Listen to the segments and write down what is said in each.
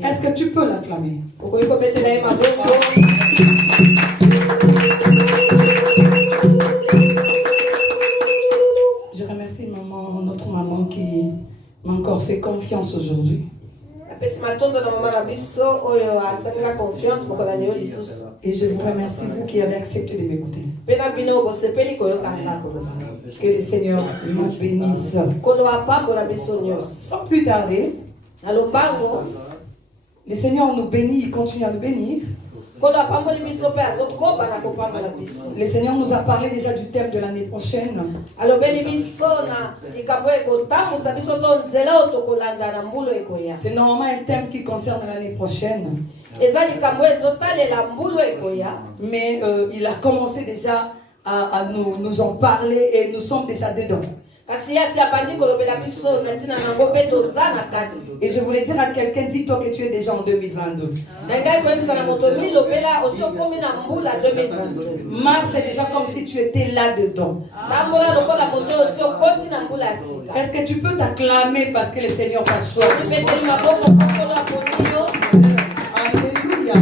Est-ce que tu peux l'acclamer? Je remercie notre maman qui m'a encore fait confiance aujourd'hui. Et je vous remercie, vous qui avez accepté de m'écouter. Que le Seigneur nous bénisse. Sans plus tarder, le Seigneur nous bénit, il continue à nous bénir. Le Seigneur nous a parlé déjà du thème de l'année prochaine. C'est normalement un thème qui concerne l'année prochaine. Mais il a commencé déjà à nous en parler et nous sommes déjà dedans. Et je voulais dire à quelqu'un, dis-toi que tu es déjà en 2022. Marche déjà comme si tu étais là-dedans. Est-ce que tu peux t'acclamer parce que le Seigneur t'a choisi? Alléluia.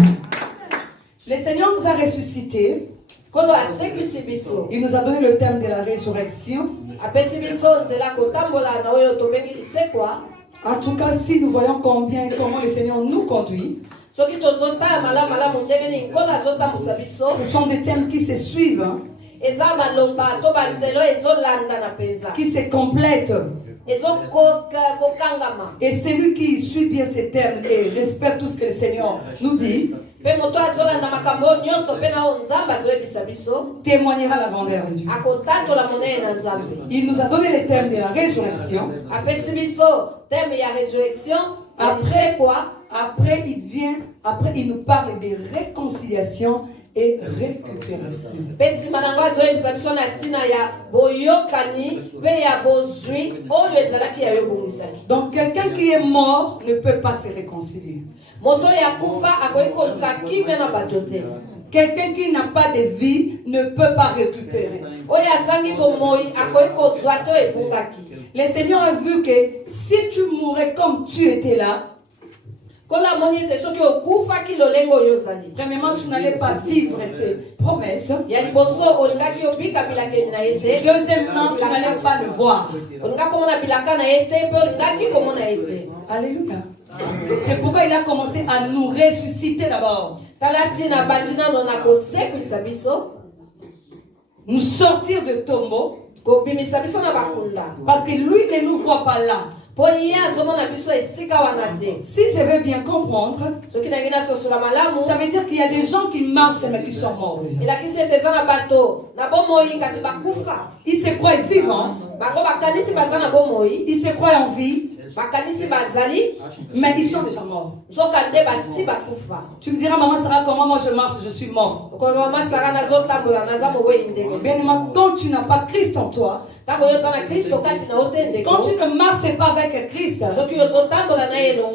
Le Seigneur nous a ressuscités. Il nous a donné le thème de la résurrection. En tout cas, si nous voyons comment le Seigneur nous conduit, ce sont des thèmes qui se suivent, hein, qui se complètent. Et celui qui suit bien ces thèmes et respecte tout ce que le Seigneur nous dit, témoignera la grandeur de Dieu. Il nous a donné le thème de la résurrection. Après il nous parle de réconciliation et récupération. Donc quelqu'un qui est mort ne peut pas se réconcilier. Quelqu'un qui n'a pas de vie ne peut pas récupérer. Le Seigneur a vu que si tu mourais comme tu étais là, premièrement, tu n'allais pas vivre ces promesses. Deuxièmement, tu n'allais pas le voir. Alléluia. C'est pourquoi il a commencé à nous ressusciter d'abord. Nous sortir de tombeau. Parce que lui ne nous voit pas là. Si je veux bien comprendre, ça veut dire qu'il y a des gens qui marchent mais qui sont morts. Ils se croient vivants. Ils se croient en vie. Mais ils sont déjà morts. Tu me diras, maman Sarah, comment moi je marche, je suis mort. Bien évidemment, quand tu n'as pas Christ en toi, quand tu ne marches pas avec Christ,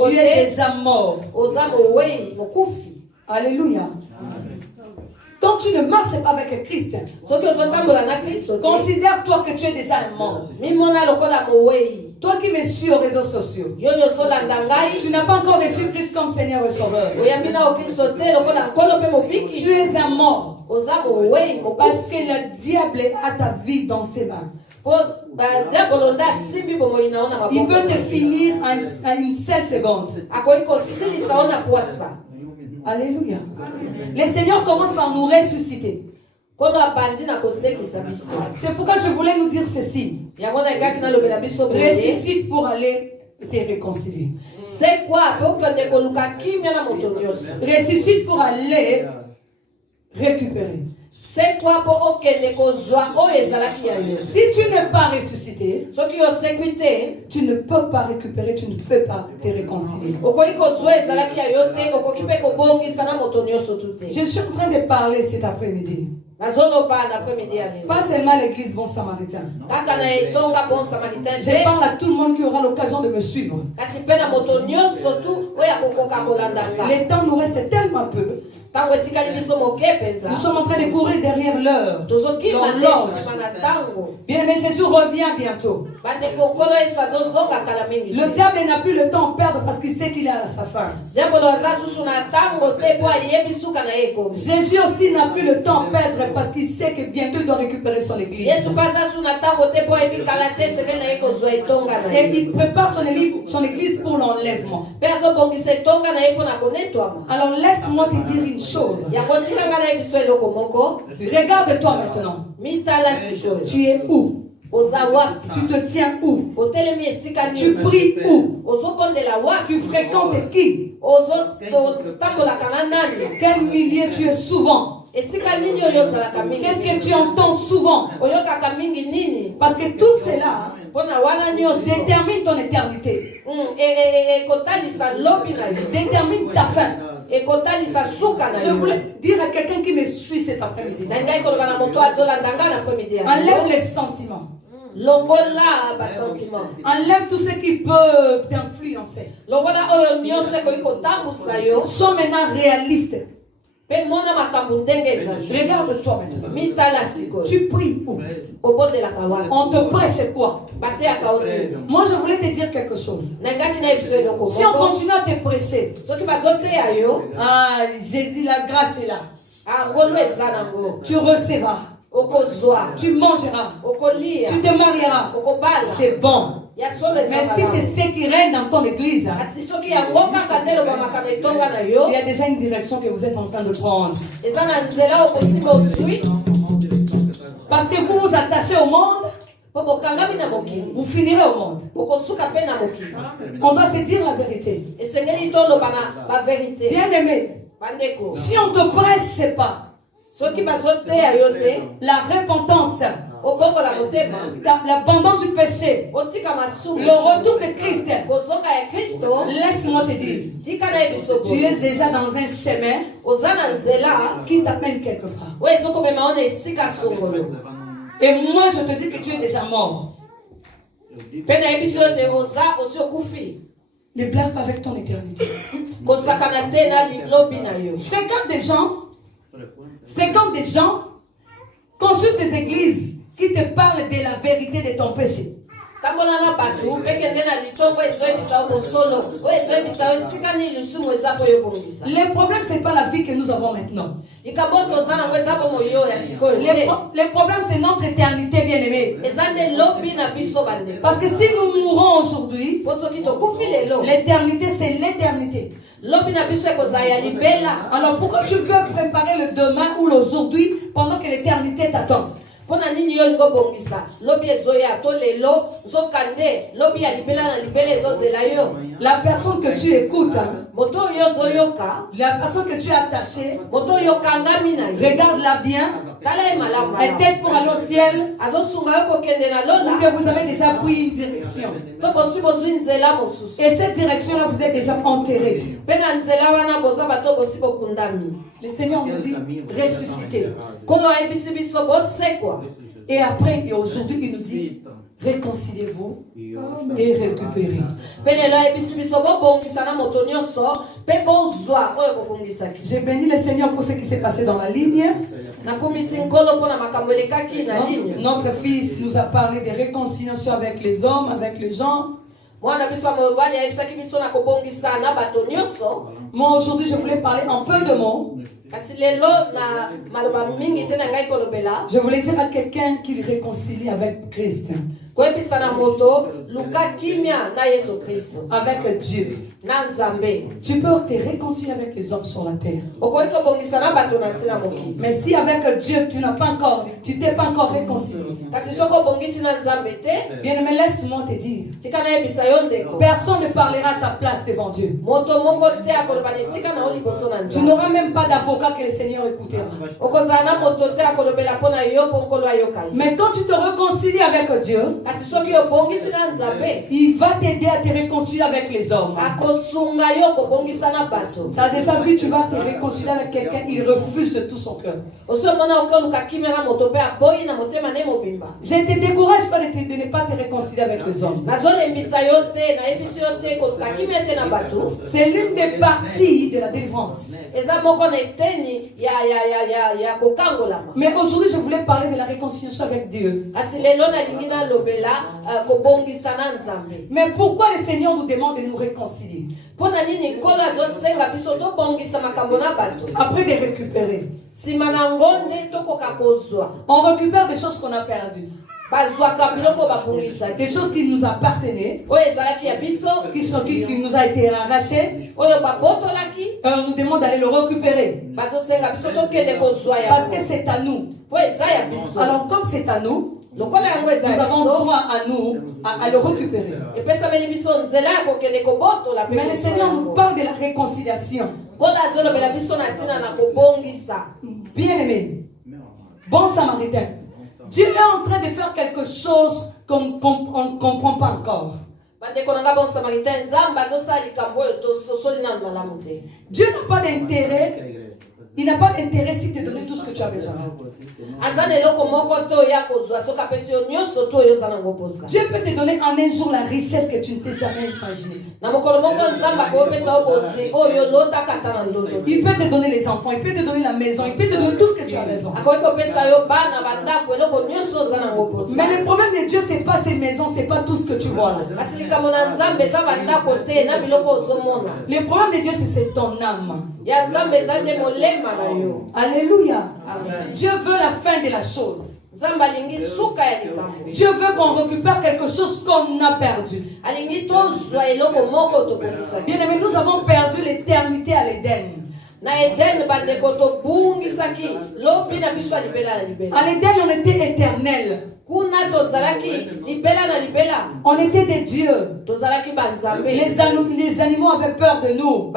tu es déjà mort. Alléluia. Quand tu ne marches pas avec Christ, considère-toi que tu es déjà un mort. Toi qui me suis aux réseaux sociaux, tu n'as pas encore reçu Christ comme Seigneur et Sauveur. Tu es un mort. Parce que le diable a ta vie dans ses mains. Il peut te finir en une seule seconde. Alléluia. Le Seigneur commence par nous ressusciter. C'est pourquoi je voulais nous dire ceci. Ressuscite pour aller te réconcilier. Ressuscite pour aller récupérer. Si tu n'es pas ressuscité, tu ne peux pas récupérer, tu ne peux pas te réconcilier. Je suis en train de parler cet après-midi. Pas seulement l'église Bon Samaritain. Je parle à tout le monde qui aura l'occasion de me suivre. Le temps nous reste tellement peu Nous sommes en train de courir derrière l'heure. Bien, mais Jésus revient bientôt. Le diable n'a plus le temps à perdre parce qu'il sait qu'il est à sa fin. Jésus aussi n'a plus le temps à perdre parce qu'il sait que bientôt il doit récupérer son église. Et il prépare son église pour l'enlèvement. Alors laisse-moi te dire une chose. Regarde-toi maintenant. Tu es où? Tu te tiens où? Tu pries où? Tu fréquentes qui? Quel milieu tu es souvent? Qu'est-ce que tu entends souvent? Parce que tout cela détermine ton éternité. Détermine ta fin. Je voulais dire à quelqu'un qui me suit cet après-midi. Enlève les sentiments. Enlève tout ce qui peut t'influencer. Sois maintenant réaliste. Regarde-toi maintenant. Tu pries où? On te prêche quoi? Moi je voulais te dire quelque chose. Si on continue à te prêcher, Jésus, la grâce est là. Tu recevras. Tu mangeras. Tu te marieras. C'est bon. Mais si c'est ce qui règne dans ton église, il y a déjà une direction que vous êtes en train de prendre. Parce que vous vous attachez au monde, vous finirez au monde. On doit se dire la vérité. Bien aimé, si on ne te prêche pas la repentance, l'abandon du péché, le retour de Christ, laisse-moi te dire, tu es déjà dans un chemin qui t'amène quelque part. Et moi je te dis que tu es déjà mort. Ne blague pas avec ton éternité. Fréquente des gens, consulte des églises qui te parlent de la vérité de ton péché. Le problème, ce n'est pas la vie que nous avons maintenant. Le problème, c'est notre éternité, bien-aimée. Parce que si nous mourons aujourd'hui, l'éternité, c'est l'éternité. Alors pourquoi tu veux préparer le demain ou l'aujourd'hui pendant que l'éternité t'attend? La personne que tu écoutes, la personne que tu es attachée, regarde-la bien. Elle t'aide pour aller au ciel, ou que vous avez déjà pris une direction. Et cette direction-là, vous êtes déjà enterré. Le Seigneur nous dit ressusciter. Et après, et aujourd'hui, il nous dit réconciliez-vous et récupérez. J'ai béni le Seigneur pour ce qui s'est passé dans la ligne. Notre fils nous a parlé de réconciliation avec les hommes, avec les gens. Moi aujourd'hui je voulais parler un peu de mots. Je voulais dire à quelqu'un qu'il réconcilie avec Christ. Avec Dieu. Tu peux te réconcilier avec les hommes sur la terre. Mais si avec Dieu tu t'es pas encore réconcilié, bien aimé, laisse-moi te dire, personne ne parlera à ta place devant Dieu. Tu n'auras même pas d'avocat que le Seigneur écoutera. Mais quand tu te réconcilies avec Dieu, il va t'aider à te réconcilier avec les hommes. Tu as déjà vu, tu vas te réconcilier avec quelqu'un, il refuse de tout son cœur. Je ne te décourage pas de ne pas te réconcilier avec les hommes. C'est l'une des parties de la délivrance. Mais aujourd'hui, je voulais parler de la réconciliation avec Dieu. Mais pourquoi le Seigneur nous demande de nous réconcilier? Après de récupérer. On récupère des choses qu'on a perdues. Des choses qui nous appartenaient, qui nous a été arrachées. On nous demande d'aller le récupérer. Parce que c'est à nous. Alors comme c'est à nous, nous avons droit à nous à le récupérer. Mais le Seigneur nous parle de la réconciliation. Bien aimé, bon samaritain, Dieu est en train de faire quelque chose qu'on ne comprend pas encore. Dieu n'a pas d'intérêt. Il n'a pas d'intérêt si tu te donnes tout ce que tu as besoin. Dieu peut te donner en un jour la richesse que tu ne t'es jamais imaginée. Il peut te donner les enfants, il peut te donner la maison, il peut te donner tout ce que tu as besoin. Mais le problème de Dieu, ce n'est pas ces maisons, ce n'est pas tout ce que tu vois là. Le problème de Dieu, c'est ton âme. Alléluia. Amen. Dieu veut la fin de la chose. Dieu veut qu'on récupère quelque chose qu'on a perdu. Bien aimé, nous avons perdu l'éternité à l'Éden. À l'Éden, on était éternel. On était des dieux. Les animaux avaient peur de nous.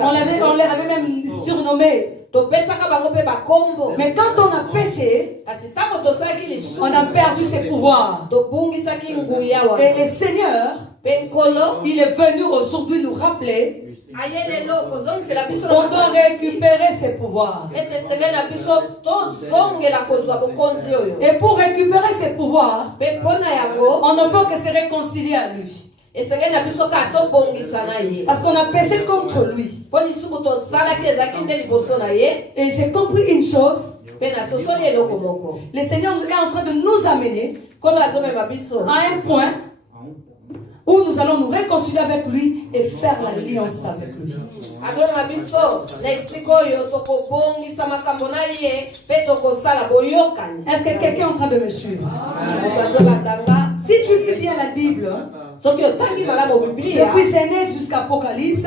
On les avait même surnommés. Mais quand on a péché, on a perdu ses pouvoirs. Et le Seigneur, il est venu aujourd'hui nous rappeler qu'on doit récupérer ses pouvoirs. Et pour récupérer ses pouvoirs, on ne peut que se réconcilier à lui. Parce qu'on a péché contre lui. Et j'ai compris une chose. Le Seigneur est en train de nous amener à un point où nous allons nous réconcilier avec lui et faire l'alliance avec lui. Est-ce que quelqu'un est en train de me suivre? Si tu lis bien la Bible, depuis Genèse jusqu'à Apocalypse,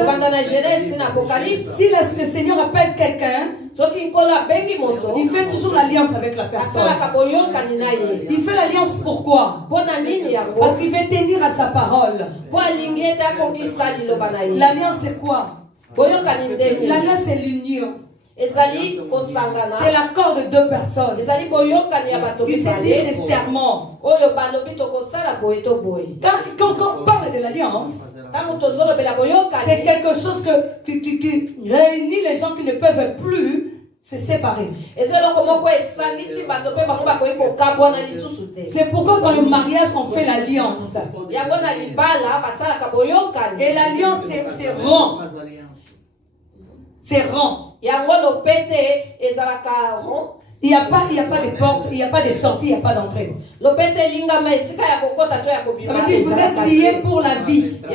si le Seigneur appelle quelqu'un, il fait toujours l'alliance avec la personne. Il fait l'alliance pourquoi? Parce qu'il veut tenir à sa parole. L'alliance c'est quoi? L'alliance c'est l'union. C'est l'accord de deux personnes. Ils se disent des serments. Quand on parle de l'alliance, c'est quelque chose qui réunit les gens qui ne peuvent plus se séparer. C'est pourquoi dans le mariage on fait l'alliance. Et l'alliance c'est rang. C'est rang. Il n'y a pas de porte, il n'y a pas de sortie, il n'y a pas d'entrée. Ça veut dire que vous êtes liés pour la vie. Il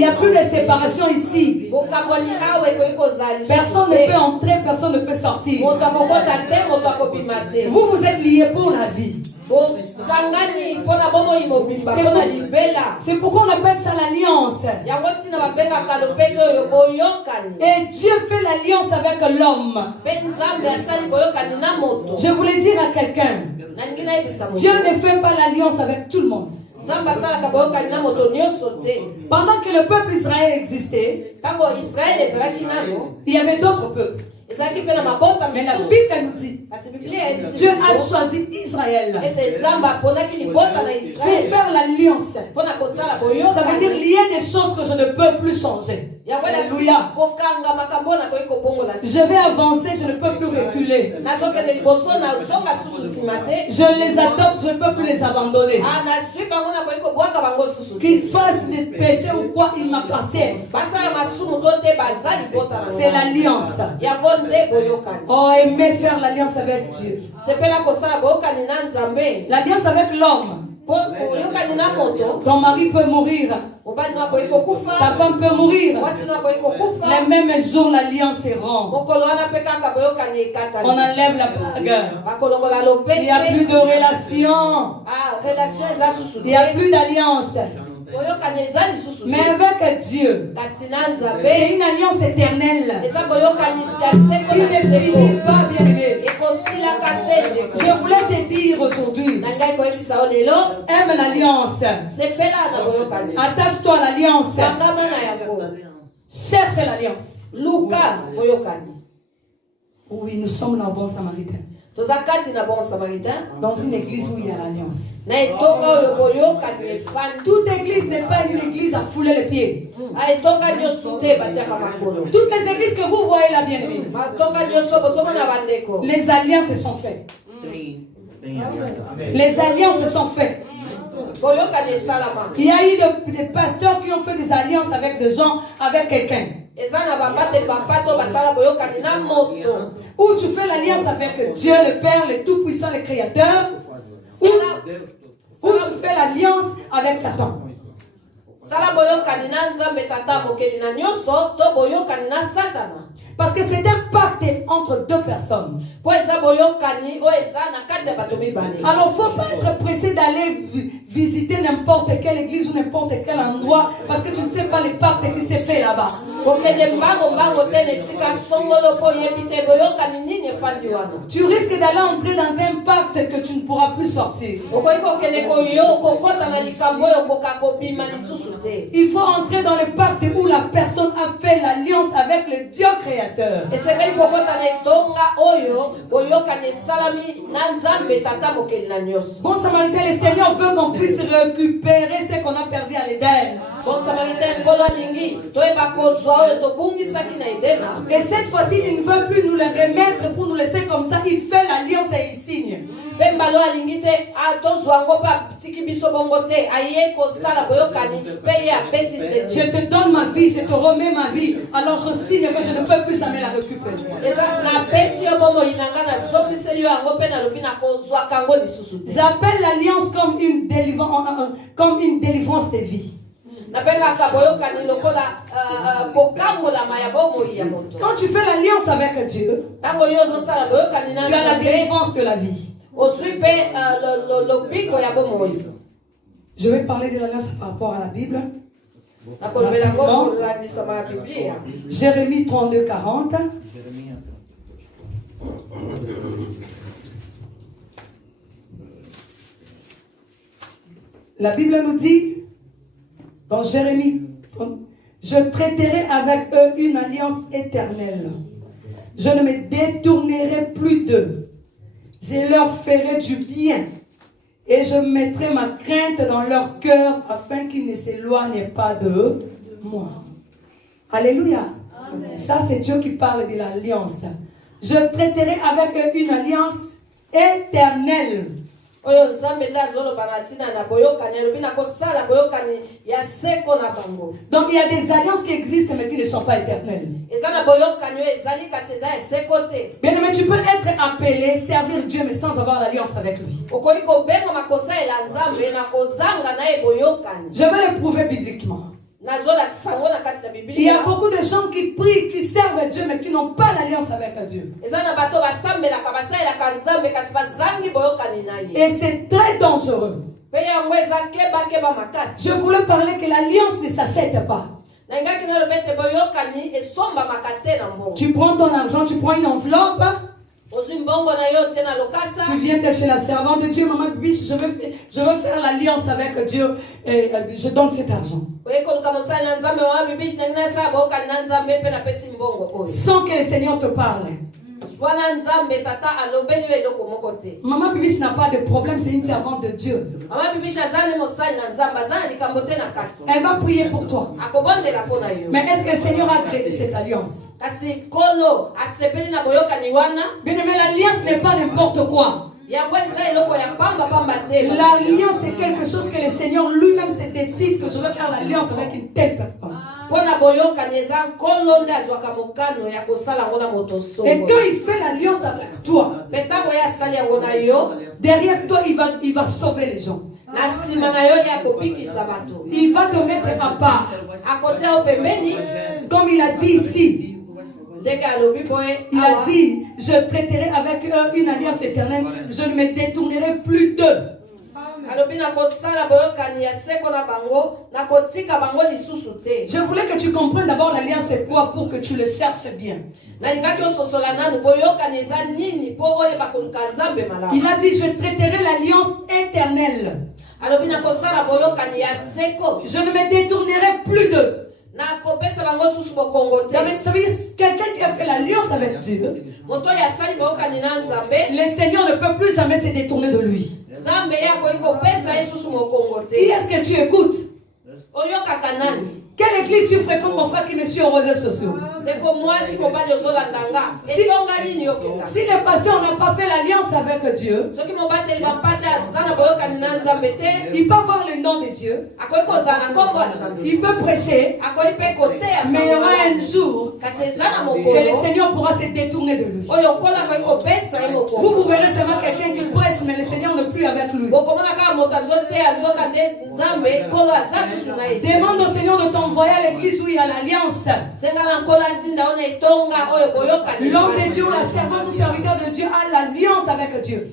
n'y a plus de séparation ici. Personne ne peut entrer, personne ne peut sortir. Vous êtes liés pour la vie. C'est pourquoi on appelle ça l'alliance. Et Dieu fait l'alliance avec l'homme. Je voulais dire à quelqu'un, Dieu ne fait pas l'alliance avec tout le monde. Pendant que le peuple Israël existait, il y avait d'autres peuples. Mais la Bible nous dit, Dieu a choisi Israël pour faire l'alliance. Ça veut dire lier des choses que je ne peux plus changer. Alléluia. Je vais avancer, je ne peux plus reculer. Je les adopte, je ne peux plus les abandonner. Qu'ils fassent des péchés ou quoi, ils m'appartiennent. C'est l'alliance. Oh, aimer faire l'alliance avec Dieu. L'alliance avec l'homme. Ton mari peut mourir. Ta femme peut mourir. Les mêmes jours, l'alliance est rompe. On enlève la bague. Il n'y a plus de relation. Il n'y a plus d'alliance. Mais avec Dieu, c'est une alliance éternelle qui ne finit pas, bien-aimé. Je voulais te dire aujourd'hui, aime l'alliance. Attache-toi à l'alliance. Cherche l'alliance. Oui, nous sommes dans le bon samaritain. Dans une église où il y a l'alliance. Toute église n'est pas une église à fouler les pieds. Toutes les églises que vous voyez là, bien aimés, les alliances se sont faites. Les alliances se sont faites. Il y a eu des pasteurs qui ont fait des alliances avec des gens, avec quelqu'un. Ou tu fais l'alliance avec Dieu, le Père, le Tout-Puissant, le Créateur. Ou tu fais l'alliance avec Satan. Parce que c'est un pacte entre deux personnes. Alors, il ne faut pas être pressé d'aller visiter n'importe quelle église ou n'importe quel endroit parce que tu ne sais pas les pactes qui s'est fait là-bas. Tu risques d'aller entrer dans un pacte que tu ne pourras plus sortir. Il faut entrer dans le pacte où la personne a fait l'alliance avec le Dieu créateur. Bon samaritain, le Seigneur veut qu'on puisse récupérer ce qu'on a perdu à l'Éden. Et cette fois-ci, il ne veut plus nous le remettre pour nous laisser comme ça. Il fait l'alliance et il signe. Je te donne ma vie, je te remets ma vie. Alors je signe que je ne peux plus jamais la récupérer. J'appelle l'alliance comme une délivrance de vie. Quand tu fais l'alliance avec Dieu, tu as la délivrance de la vie. Je vais parler de l'alliance par rapport à la Bible. Jérémie 32, 40. La Bible nous dit dans Jérémie, je traiterai avec eux une alliance éternelle. Je ne me détournerai plus d'eux. Je leur ferai du bien. Et je mettrai ma crainte dans leur cœur afin qu'ils ne s'éloignent pas de moi. Alléluia. Amen. Ça, c'est Dieu qui parle de l'alliance. Je traiterai avec eux une alliance éternelle. Donc il y a des alliances qui existent mais qui ne sont pas éternelles. Bien mais tu peux être appelé, servir Dieu mais sans avoir l'alliance avec lui. Je vais le prouver bibliquement. Il y a beaucoup de gens qui prient, qui servent Dieu, mais qui n'ont pas l'alliance avec Dieu. Et c'est très dangereux. Je voulais parler que l'alliance ne s'achète pas. Tu prends ton argent, tu prends une enveloppe, Tu viens de chez la servante de Dieu, maman Bibiche, je veux faire l'alliance avec Dieu et je donne cet argent. Sans que le Seigneur te parle. Maman Bibiche n'a pas de problème, c'est une servante de Dieu. Elle va prier pour toi. Mais est-ce que le Seigneur a créé cette alliance? Bien aimé, l'alliance n'est pas n'importe quoi. L'alliance est quelque chose que le Seigneur lui-même se décide que je vais faire l'alliance avec une telle personne. Et quand il fait l'alliance avec toi, derrière toi, il va sauver les gens. Il va te mettre à part. Comme il a dit ici. Il a dit, je traiterai avec eux une alliance éternelle, je ne me détournerai plus d'eux. Je voulais que tu comprennes d'abord l'alliance c'est quoi pour que tu le cherches bien. Il a dit, je traiterai l'alliance éternelle. Je ne me détournerai plus d'eux. Ça veut dire quelqu'un qui a fait l'alliance avec Dieu, le Seigneur ne peut plus jamais se détourner de lui. Qui est-ce que tu écoutes? Quelle église tu fréquentes, mon frère, qui me suit aux réseaux sociaux? Si le pasteur n'a pas fait l'alliance avec Dieu, il peut avoir le nom de Dieu, il peut prêcher, mais il y aura un jour que le Seigneur pourra se détourner de lui. Vous verrez seulement quelqu'un qui prêche, mais le Seigneur n'est plus avec lui. Demande au Seigneur de t'envoyer à l'église où il y a l'alliance. L'homme de Dieu, la servante ou serviteur de Dieu a l'alliance avec Dieu.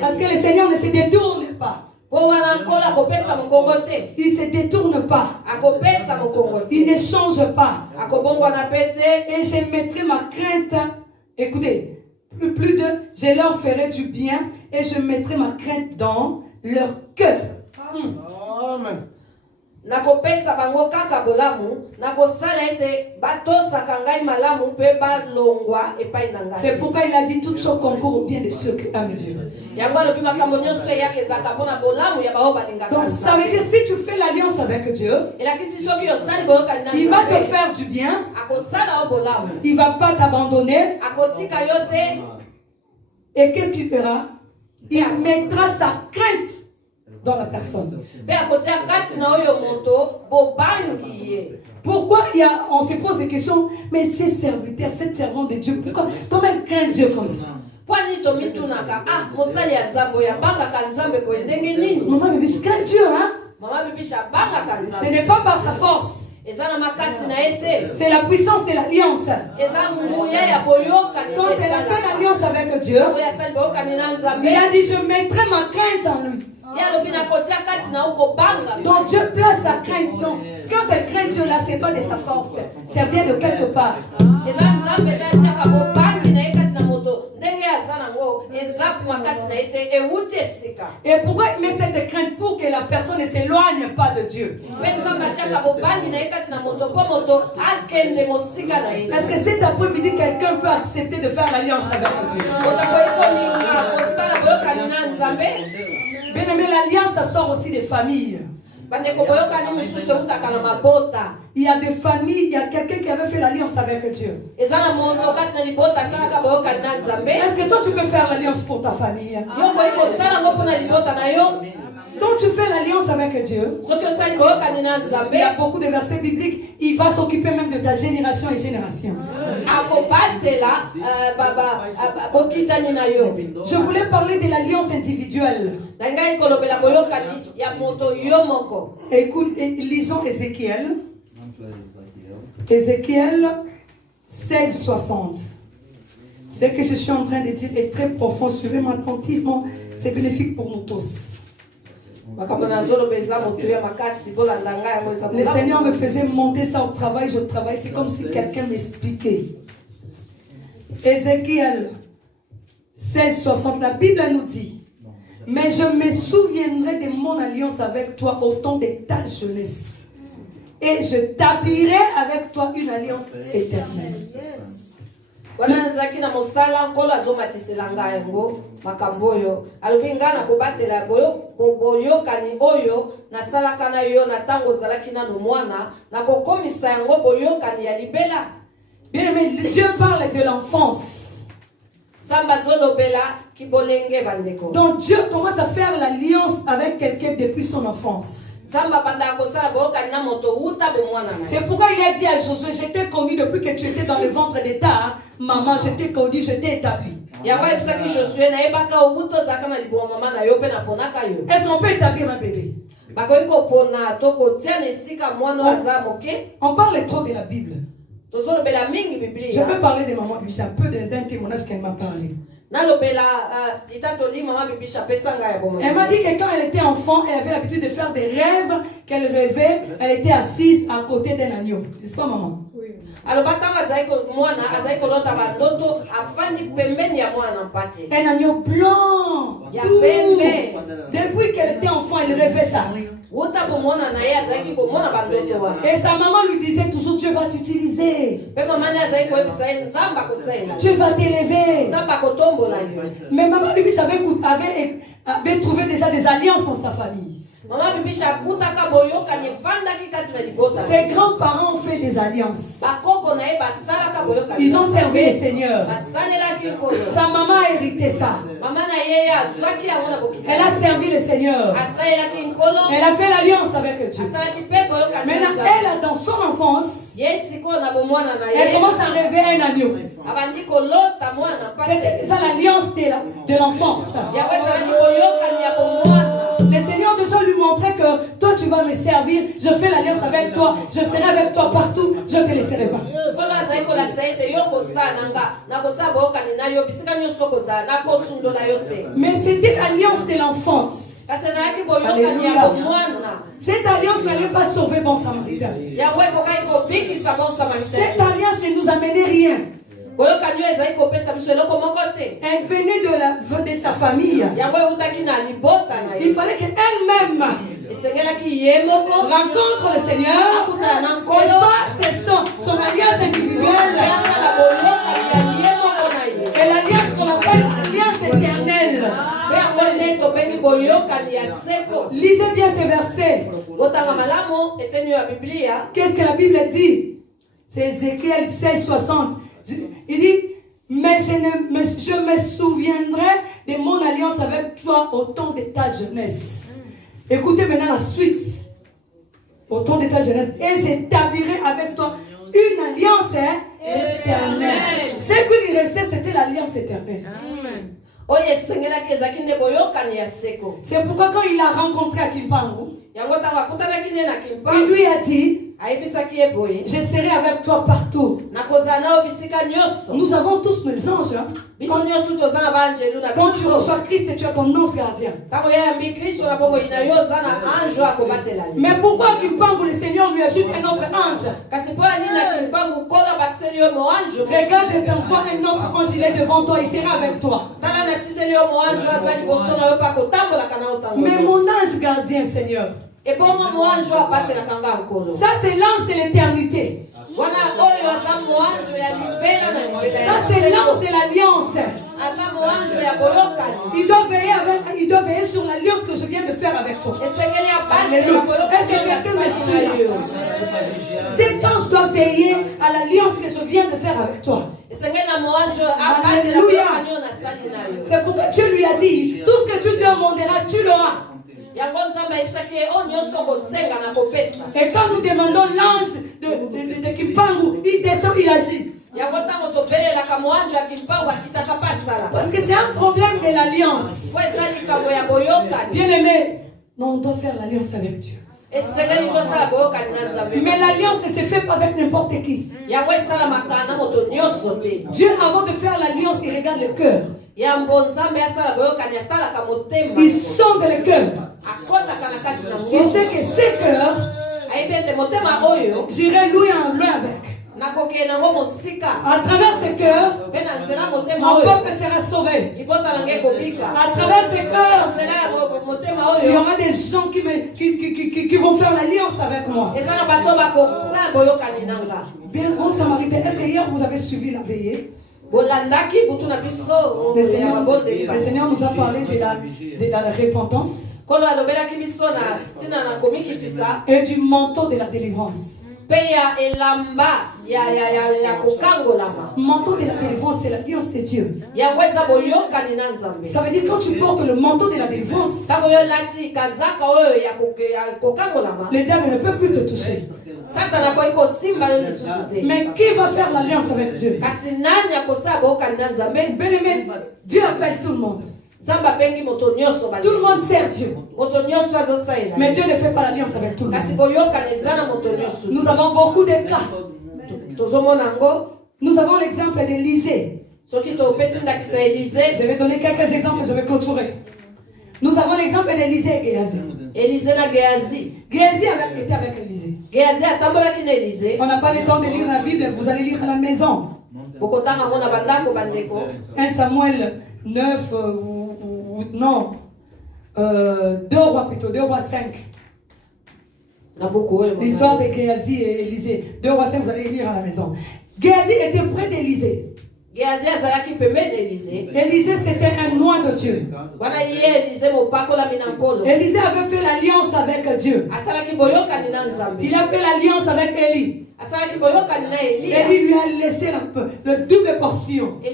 Parce que le Seigneur ne se détourne pas. Il ne se détourne pas. Il ne change pas. Et je mettrai ma crainte. Écoutez, plus de, je leur ferai du bien et je mettrai ma crainte dans leur cœur. Amen. C'est pourquoi il a dit toutes choses concourent au bien de ceux qui aiment Dieu. Donc ça veut dire si tu fais l'alliance avec Dieu, il va te faire du bien, il ne va pas t'abandonner. Et qu'est-ce qu'il fera? Il mettra sa crainte dans la personne. Pourquoi on se pose des questions? Mais ces serviteurs, cette servante de Dieu, pourquoi? Comment elle craint Dieu comme ça? Maman Bibiche craint Dieu, hein? Ce n'est pas par sa force. C'est la puissance de l'alliance. Quand elle a fait l'alliance avec Dieu, il a dit, je mettrai ma crainte en lui. Donc Dieu place sa crainte. Donc, quand elle craint Dieu là, c'est pas de sa force. Ça vient de quelque part. Et pourquoi il met cette crainte? Pour que la personne ne s'éloigne pas de Dieu. Est-ce que cet après-midi, quelqu'un peut accepter de faire l'alliance avec Dieu? Bien aimé, l'alliance, ça sort aussi des familles. Il y a des familles, il y a quelqu'un qui avait fait l'alliance avec Dieu. Est-ce que toi tu peux faire l'alliance pour ta famille? Quand tu fais l'alliance avec Dieu, il y a beaucoup de versets bibliques, il va s'occuper même de ta génération et génération. Je voulais parler de l'alliance individuelle. Écoute, lisons Ézéchiel. Ézéchiel 16:60. Ce que je suis en train de dire est très profond. Suivez-moi attentivement. C'est bénéfique pour nous tous. Le Seigneur me faisait monter ça au travail. Je travaille. C'est comme si quelqu'un m'expliquait. Ézéchiel 16:60, la Bible nous dit, mais je me souviendrai de mon alliance avec toi au temps de ta jeunesse. Et je t'établirai avec toi une alliance éternelle. Wana nzaki na mosala nkolo azomatisela ngai yango makambo oyo alobi ngai na kobatela boyokani oyo nasalaka na yo na ntango ozalaki nano mwana na kokomisa yango boyokani ya libela. Bien aimé, Dieu parle de l'enfance. Samba zolobela kibolenge bandeko. Donc Dieu commence à faire l'alliance avec quelqu'un depuis son enfance. C'est pourquoi il a dit à Josué, je t'ai connu depuis que tu étais dans le ventre de ta maman, je t'ai connu, je t'ai établi. Est-ce qu'on peut établir un bébé? On parle trop de la Bible. Je peux parler de maman Bicha, un peu d'un témoignage qu'elle m'a parlé. Elle m'a dit que quand elle était enfant, elle avait l'habitude de faire des rêves, qu'elle rêvait, elle était assise à côté d'un agneau. N'est-ce pas, maman? Oui. Un agneau blanc. Depuis qu'elle était enfant, elle rêvait ça. Et sa maman lui disait toujours, Dieu va t'utiliser. Dieu va t'élever. Mais maman Bibiche avait trouvé déjà des alliances dans sa famille. Ses grands-parents ont fait des alliances. Ils ont servi le Seigneur. Sa maman a hérité ça. Elle a servi le Seigneur. Elle a fait l'alliance avec Dieu. Maintenant, elle, dans son enfance, elle commence à rêver un agneau. C'était déjà l'alliance de l'enfance. Le Seigneur déjà lui montrait que toi tu vas me servir, je fais l'alliance avec toi, je serai avec toi partout, je ne te laisserai pas. Mais c'était l'alliance de l'enfance. Alléluia. Cette alliance n'allait pas sauver bon samaritain. Cette alliance ne nous amenait rien. Elle venait de sa famille. Il fallait qu'elle-même rencontre le Seigneur et fasse son alliance individuelle. Et l'alliance qu'on appelle alliance éternelle. Lisez bien ces versets. Qu'est-ce que la Bible dit? C'est Ézéchiel 16:60. Il dit, mais je me souviendrai de mon alliance avec toi au temps de ta jeunesse. Écoutez maintenant la suite. Au temps de ta jeunesse. Et j'établirai avec toi une alliance éternelle. Ce qui lui restait, c'était l'alliance éternelle. Amen. C'est pourquoi quand il a rencontré Akimpangu, il lui a dit, je serai avec toi partout. Nous avons tous nos anges. Hein? Quand tu reçois Christ, tu as ton ange gardien. Mais pourquoi Kimpangu, le Seigneur lui ajoute un autre ange? Regarde ton enfant, un autre ange, il est devant toi, il sera avec toi. Mais mon ange gardien, Seigneur, ça c'est l'ange de l'éternité. Ça c'est l'ange de l'alliance. Il doit veiller sur l'alliance que je viens de faire avec toi. Alléluia. Est-ce que quelqu'un me suit? Cet ange doit veiller à l'alliance que je viens de faire avec toi. Alléluia. C'est pourquoi Dieu lui a dit, tout ce que tu demanderas, tu l'auras. Et quand nous demandons l'ange de Kimpangu, il descend, il agit. Parce que c'est un problème de l'alliance. Bien aimé, non, on doit faire l'alliance avec Dieu. Mais l'alliance ne se fait pas avec n'importe qui. Dieu, avant de faire l'alliance, il regarde le cœur. Il sonde le cœur. Il sait que ce cœur, j'irai loin en loin avec. À travers ces cœurs, mon peuple sera sauvé. À travers ces cœurs, il y aura des gens qui vont faire l'alliance avec moi. Bien, bon samaritain, est-ce que hier vous avez suivi la veillée? Le Seigneur nous a parlé de la repentance et du manteau de la délivrance. Manteau de la délivrance, c'est l'alliance de Dieu. Ça veut dire quand tu portes le manteau de la délivrance, le diable ne peut plus te toucher. Mais qui va faire l'alliance avec Dieu? Bien-aimé, Dieu appelle tout le monde. Tout le monde sert Dieu. Mais Dieu ne fait pas l'alliance avec tout le monde. Nous avons beaucoup de cas. Nous avons l'exemple d'Élisée. Je vais donner quelques exemples, je vais clôturer. Nous avons l'exemple d'Élisée et Géhazi. Géhazi était avec Élisée. On n'a pas le temps de lire la Bible, vous allez lire à la maison. 1 Samuel 9, 2 rois plutôt, 2 rois 5. L'histoire de Géhazi et Élisée. 2 rois 5, vous allez lire à la maison. Géhazi était près d'Élisée. Élisée, c'était un oint de Dieu. Élisée avait fait l'alliance avec Dieu. Il a fait l'alliance avec Élie. Élie lui a laissé la double portion. Et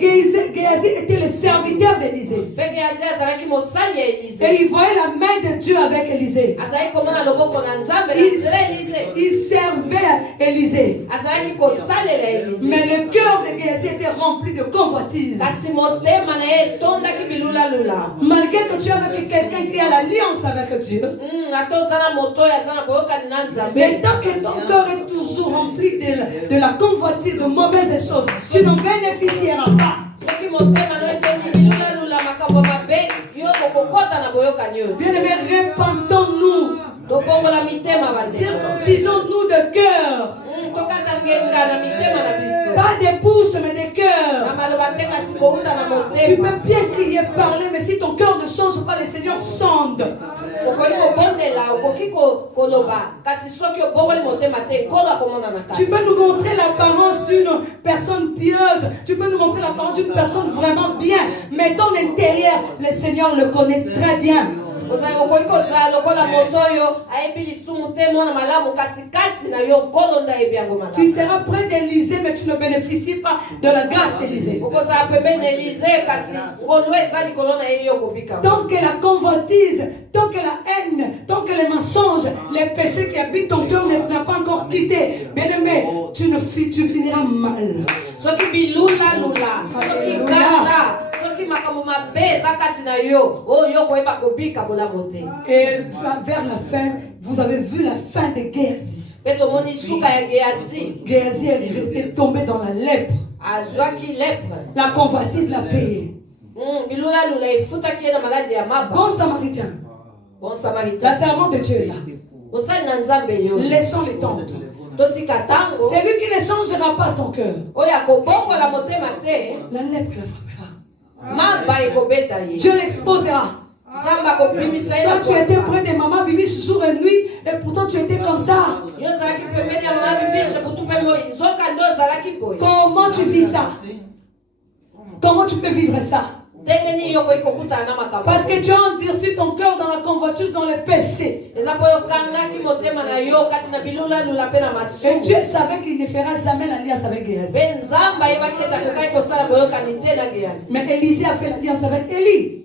Géhazi était le serviteur d'Élisée. Et il voyait la main de Dieu avec Élisée. Il servait Élisée. Mais le cœur de Géhazi était rempli de convoitise. Malgré que tu es avec quelqu'un qui a l'alliance avec Dieu, mais tant que ton cœur est toujours rempli de la convoitise, de mauvaises choses, tu n'en bénéficieras pas. Bien-aimés, répandons-nous. Circoncisons-nous de cœur. Pas des bouches, mais des cœurs. Tu peux bien crier, parler, mais si ton cœur ne change pas, le Seigneur sonde. Tu peux nous montrer l'apparence d'une personne pieuse. Tu peux nous montrer l'apparence d'une personne vraiment bien. Mais ton intérieur, le Seigneur le connaît très bien. Tu seras près d'Élisée, mais tu ne bénéficies pas de la grâce d'Élisée. Tant que la convoitise, tant que la haine, tant que les mensonges, les péchés qui habitent ton cœur n'ont pas encore quitté, bien aimé, tu finiras mal. Et vers la fin, vous avez vu la fin de Géhazi. Géhazi est tombé dans la lèpre. La convoitise l'a payé. Bon samaritain. La servante de Dieu est là. Laissons les tentes. C'est lui qui ne changera pas son cœur. La lèpre la frappera. Dieu l'exposera. Toi, tu étais près de maman Bibiche jour et nuit, et pourtant tu étais comme ça. Comment tu vis ça? Comment tu peux vivre ça? Parce que tu as endurci ton cœur dans la convoitise, dans les péchés. Et Dieu savait qu'il ne fera jamais l'alliance avec Géhazi. Mais Élisée a fait l'alliance avec Élie.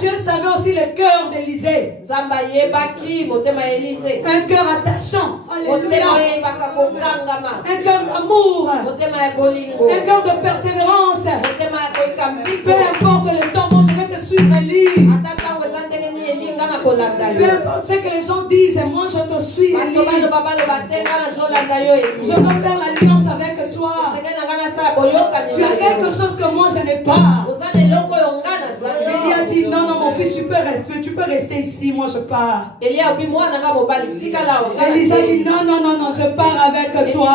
Dieu savait aussi le cœur d'Élisée. Un cœur attachant. Alléluia. Un cœur d'amour. Un cœur de persévérance. Peu importe le temps, moi je vais te suivre, Élie. Peu importe ce que les gens disent, moi je te suis, Élie. Je dois faire l'alliance avec toi. Tu as quelque chose que moi je n'ai pas. Élie a dit non, non, mon fils, tu peux rester ici, moi je pars. Elisa dit, non, je pars avec toi.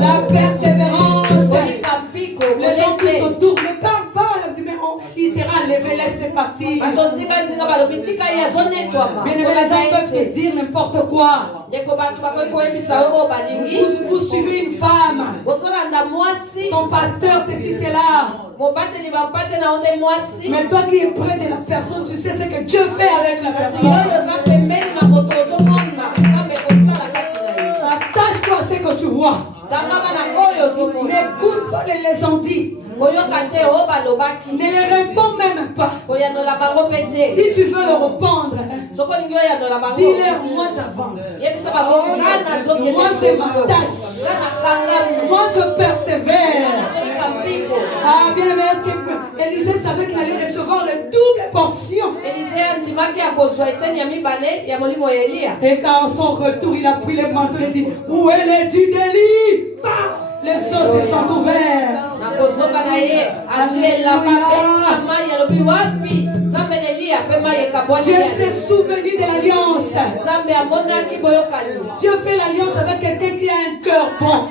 La persévérance. Les gens tout autour ne parlent pas, mais il sera enlevé, laisse-les partir. Bien aimé, les gens peuvent te dire n'importe quoi. Vous suivez une femme. Ton pasteur, ceci, c'est là. Mais toi qui es près de la personne, tu sais ce que Dieu fait avec la personne. Attache-toi à ce que tu vois. N'écoute pas les ondits. Ne les réponds même pas. Si tu veux le répondre, dis-leur, moi j'avance. Moi je m'attache. Moi je persévère. Ah bien aimé, est-ce que Élisée savait qu'il allait recevoir le double portion? Et dans son retour, il a pris le manteau et dit, où est le Dieu d'Élie? Les choses se sont ouvertes. Dieu s'est souvenu de l'alliance. Dieu fait l'alliance avec quelqu'un qui a un cœur bon.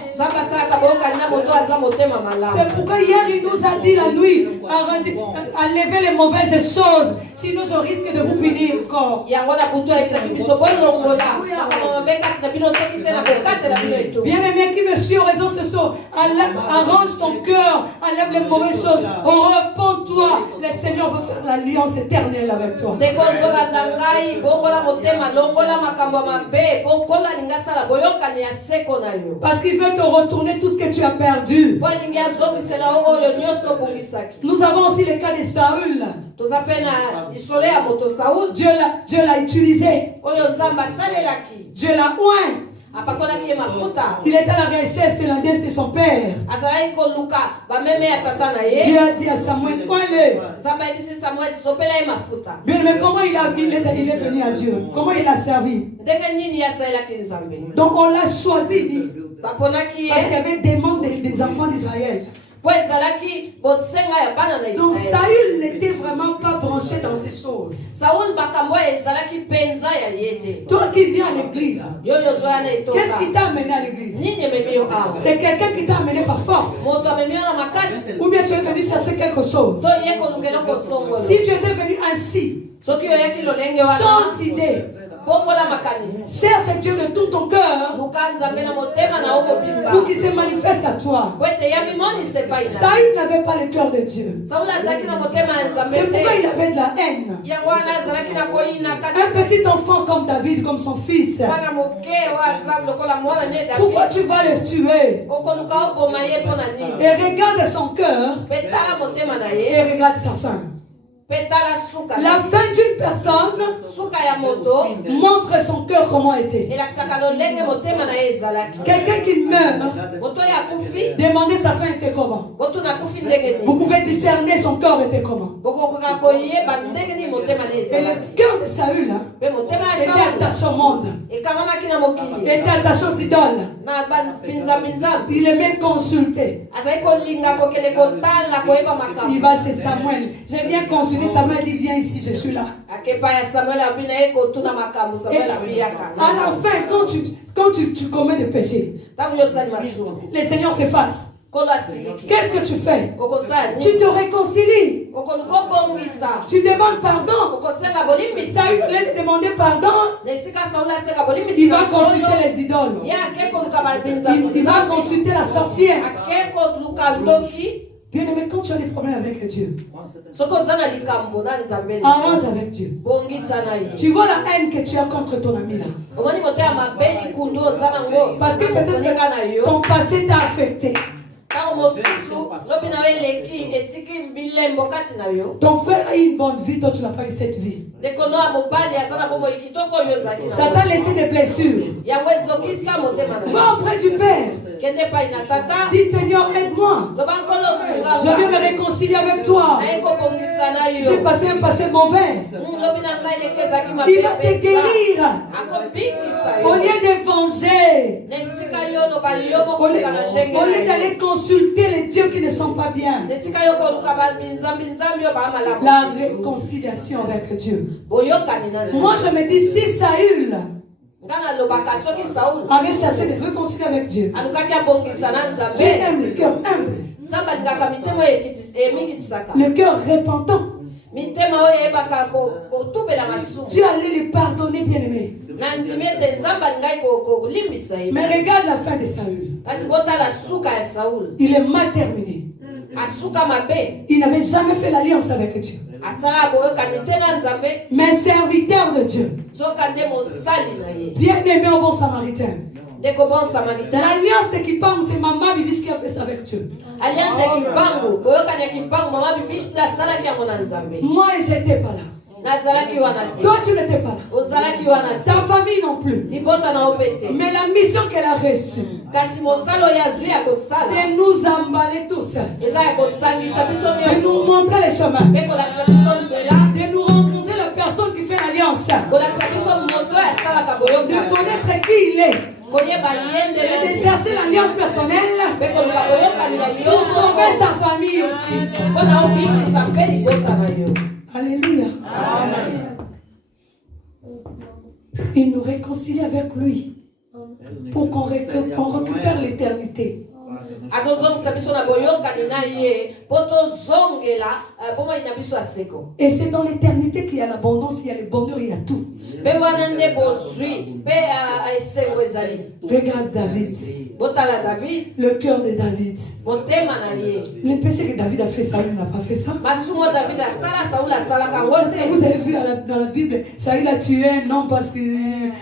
C'est pourquoi hier il nous a dit la nuit à enlever les mauvaises choses, sinon je risque de vous finir encore. Bien aimé qui me suit aux réseaux sociaux, arrange ton cœur, enlève les mauvaises choses, repens-toi. Le Seigneur veut faire l'alliance éternelle avec toi. Parce qu'il veut te retourner tout ce que tu as perdu. Nous avons aussi le cas de Saül. Dieu l'a utilisé. Dieu l'a oint. Il est à la recherche de la dette de son père. Dieu a dit à Samuel, bien, mais comment il est venu à Dieu? Comment il a servi? Donc on l'a choisi parce qu'il y avait des membres des enfants d'Israël. Donc Saül n'était vraiment pas branché dans ces choses. Toi qui viens à l'église, qu'est-ce qui t'a amené à l'église? C'est quelqu'un qui t'a amené par force. Ou bien tu es venu chercher quelque chose. Si tu étais venu ainsi, change d'idée. Cherche Dieu de tout ton cœur pour qu'il se manifeste à toi. Saül n'avait pas le cœur de Dieu. C'est pourquoi il avait de la haine. Un petit enfant comme David, comme son fils. Pourquoi tu vas le tuer? Et regarde son cœur et regarde sa fin. La fin d'une personne montre son cœur comment était. Quelqu'un qui meurt, demandez sa fin était comment. Vous pouvez discerner son cœur était comment. Et le cœur de Saül était attaché au monde, était attaché aux idoles. Il aimait consulter. Il va chez Samuel. J'ai bien consulté. Samuel dit, viens ici, je suis là. Et à la fin, quand tu commets des péchés, le Seigneur se fâche. Qu'est-ce que tu fais? Tu te réconcilies. Tu demandes pardon. Saül allait te demander pardon. Il va consulter les idoles. Il va consulter la sorcière. Bien aimé, quand tu as des problèmes avec Dieu, arrange avec Dieu. Tu vois la haine que tu as contre ton ami là. Parce que peut-être ton passé t'a affecté. Ton frère a eu une bonne vie, toi tu n'as pas eu cette vie. Ça t'a laissé des blessures. Va auprès du Père. Dis Seigneur, aide-moi. Je viens me réconcilier avec toi. J'ai passé un passé mauvais. Il va te guérir. Au lieu de changer. Au lieu d'aller consulter les dieux qui ne sont pas bien. La réconciliation avec Dieu. Moi je me dis, si Saül avait cherché de réconcilier avec Dieu, Dieu aime le cœur humble, le cœur repentant. Dieu allait lui pardonner, bien aimé. Mais regarde la fin de Saül. Il est mal terminé. Il n'avait jamais fait l'alliance avec Dieu. Mais serviteur de Dieu, bien aimé au bon samaritain. L'alliance de Kipangu, c'est Maman Bibiche qui a fait ça avec Dieu. Moi, j'étais pas là. Toi, tu n'étais pas là. Ta famille non plus. Mais la mission qu'elle a reçue, de nous emballer tous, de nous montrer les chemins, de nous rencontrer la personne qui fait l'alliance, de connaître qui il est, et de chercher l'alliance personnelle pour sauver sa famille aussi. Alléluia. Amen. Il nous réconcilie avec lui pour qu'on récupère l'éternité. Et c'est dans l'éternité qu'il y a l'abondance, il y a le bonheur, il y a tout. Regarde David. Le cœur de David. Le péché que David a fait, Saül n'a pas fait ça. Vous avez vu dans la Bible, Saül a tué un homme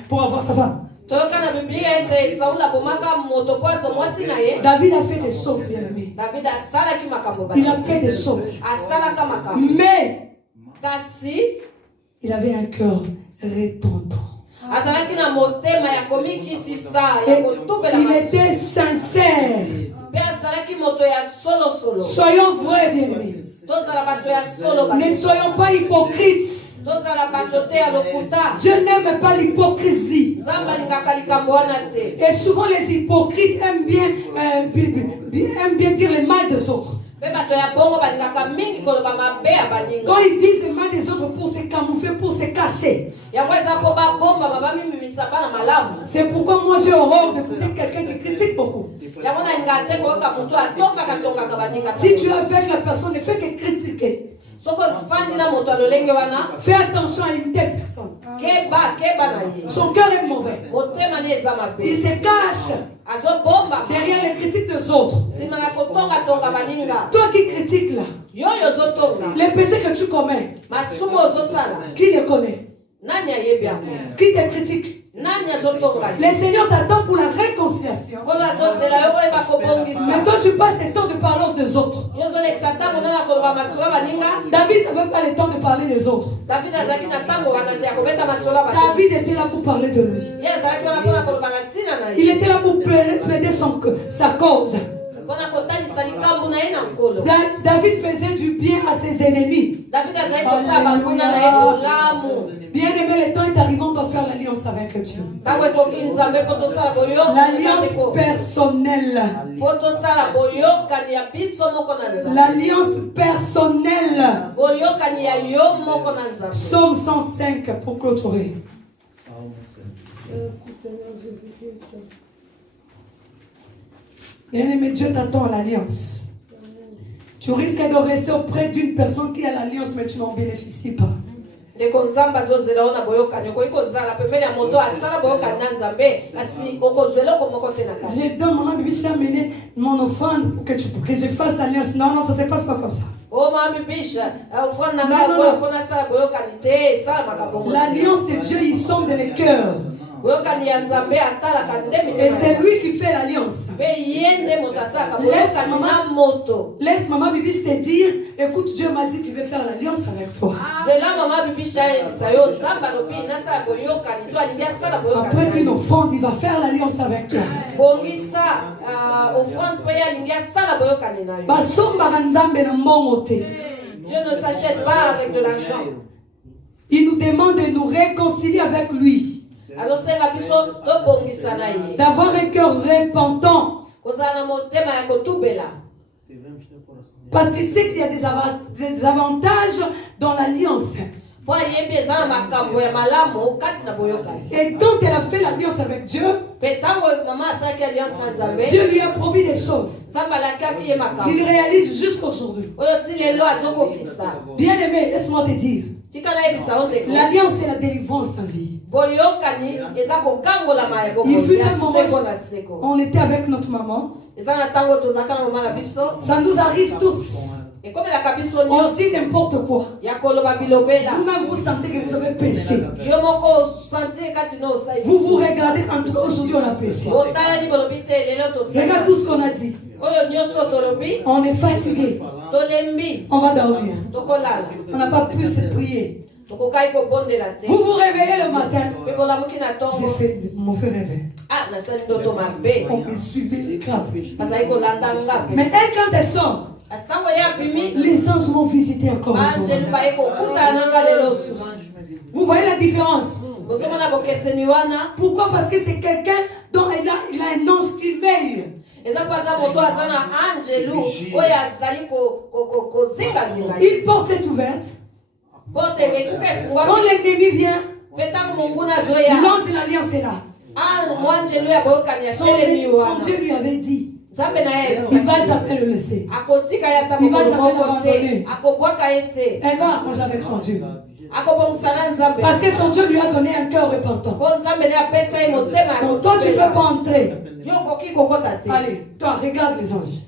pour avoir sa femme. David a fait des choses, bien aimé. Il a fait des choses. Mais il avait un cœur repentant. Il était sincère. Soyons vrais, bien aimés. Ne soyons pas hypocrites. Dieu n'aime pas l'hypocrisie. Et souvent les hypocrites aiment bien dire le mal des autres. Quand ils disent le mal des autres pour se camoufler, pour se cacher. C'est pourquoi moi j'ai horreur d'écouter quelqu'un qui critique beaucoup. Si tu es avec la personne, ne fais que critiquer. Fais attention à une telle personne. Son cœur est mauvais. Il se cache derrière les critiques des autres. Toi qui critiques là, les péchés que tu commets, qui les connaît? Qui te critique? Le Seigneur t'attend pour la réconciliation. Mais toi tu passes le temps de parler des autres. David n'avait pas le temps de parler des autres. David était là pour parler de lui. Il était là pour plaider sa cause. David faisait du bien à ses ennemis. Bien aimé, le temps est arrivé, on doit faire l'alliance avec Dieu. L'alliance personnelle. L'alliance personnelle. Psaume 105 pour clôturer. Bien-aimé, Dieu t'attend à l'alliance. Tu risques de rester auprès d'une personne qui a l'alliance, mais tu n'en bénéficies pas. Je donne maman Bibi, j'ai amené mon offrande pour que je fasse l'alliance. Non, non, ça ne se passe pas comme ça. L'alliance de Dieu, il sonde les cœurs. Et c'est lui qui fait l'alliance. Laisse maman Bibi te dire, écoute, Dieu m'a dit qu'il veut faire l'alliance avec toi. Après une offrande, il va faire l'alliance avec toi. Dieu ne s'achète pas avec de l'argent. Il nous demande de nous réconcilier avec lui. alosenga biso tobongisa na ye d'avoir un cœur repentant. kozala na motema ya kotubela Parce qu'il sait qu'il y a des avantages dans l'alliance. po ayebi eza na makambo ya malamu kati na boyokani. Et quand elle a fait l'alliance avec Dieu, Mpe ntango mama asalaki alliance na nzambe Dieu lui a promis des choses nzambe alakaki ye makambo qu'il réalise jusqu'aujourd'hui. oyo ti lelo azokokisa. Bien-aimé, laisse-moi te dire, tika nayebisa yo ndeko l'alliance c'est la délivrance en vie. boyokani eza kokangolama ya Il fut ya un moment, seko na seko. on était avec notre maman. eza na ntango tozalaka na mama na biso Ça nous arrive tous. ekomelaka biso On nyonso dit n'importe quoi. ya koloba bilobela Vous-même, vous sentez que vous avez péché. yo moko senti kati no osali Vous vous regardez, en tout cas aujourd'hui on a péché. botalani bolobi te lelo tosali Regarde tout ce qu'on a dit. oyo nyonso tolobi On est fatigué. tolembi On va dormir. tokolala On n'a pas pu se prier. tokokai kobondela te Vous vous réveillez le matin. mpe bolamuki na J'ai ntongo fait mon fait rêver. ah nasali ndoto mabe On me suivait les graves. bazali kolanda ngape Mais elle, quand elle sort, kasi ntango ye abimi les anges m'ont visité encore un jour. banjeli baye kokutana nanga lelo susu Vous voyez la différence? bozomona bokeseni wana Pourquoi? Parce que c'est quelqu'un dont il a un ange qui veille. eza mpenza moto aza na angelu oyo azali kozingazinga Il porte cette ouverte. pote ekuka efungwaki Quand l'ennemi vient, mpe ntango monguna azoya l'ange de l'alliance est là. mwanjelu ya boyokani ya telemi Son wana Dieu lui avait dit, nzambe na ye il ne va jamais le laisser. akotika ye ata Il va mokolo jamais moko te l'abandonner. akobwaka ye te Elle va arranger avec son Dieu. akobongisa na nzambe Parce que son Dieu lui a donné un cœur repentant. mpo nzambe ne apesa ye motema ya Donc toi, tu ne peux pas kotubela entrer. yo okoki kokota te Allez, toi, regarde les anges.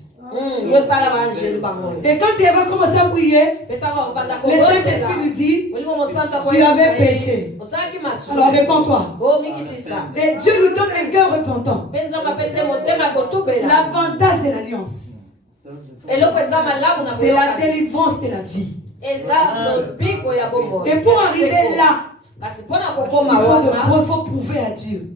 yo tala baangelu bango Et quand elle va commencer à prier, mpe ntango obanda le Saint-Esprit lui kobondela dit, molimo mosantu tu avais péché. osalaki Alors masumu répands-toi. omikitisa Et Dieu lui donne un cœur repentant. mpe nzambe apesa ye motema ya kotubela L'avantage de l'alliance, eloko eza malamu na c'est la boyokani délivrance de la vie. eza lobiko ya bomoi Et pour arriver là, kasi mpona il kokoma wana faut prouver à Dieu.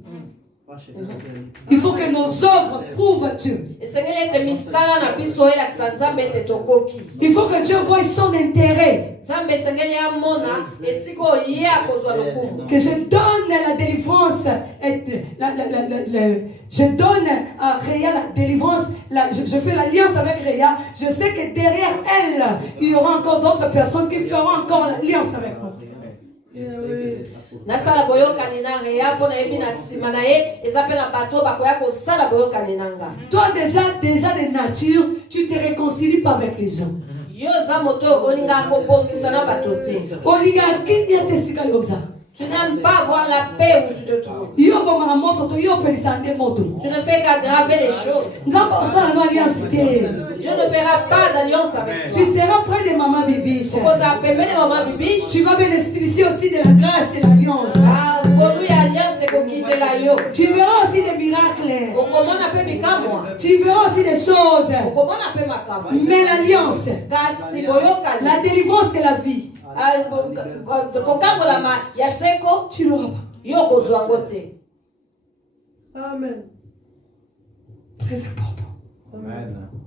Il faut que nos œuvres prouvent à Dieu. esengeli ete misala na biso elakisa nzambe ete tokoki Il faut que Dieu voie son intérêt. nzambe esengeli amona esika oyo ye akozwa lokumu Que je donne la délivrance. Je donne à Réa la délivrance. Je fais l'alliance avec Réa. Je sais que derrière elle, il y aura encore d'autres personnes qui feront encore l'alliance avec moi. nasala boyokani na reya mpo nayebi na nsima na ye eza mpe na bato oyo bakoya kosala boyokani na nga Toi déjà de nature, tu te réconcilies pas avec les gens. yo eza moto oyo olingaka kobongisa na bato te Olinga kinya tesika yoza. tu n'aimes pas avoir la paix où tu te trouves Yo bomana moto to yo pelisande moto. tu ne fais qu'aggraver les choses Nzamba osala no alliance te. Dieu ne fera pas d'alliance avec toi Tu seras près de maman Bibiche. okozala pembeni mama bibi Tu vas bénéficier aussi de la grâce de l'alliance. ngolu ya alliance ekokitela yo Tu verras aussi des miracles. okomona mpe bikamwa Tu verras aussi des choses. okomona mpe makambo Mais l'alliance, kasi boyokani la délivrance de la vie, kokangolama ya seko tu n'auras pas. yo kozwa ngo te Amen. Très important.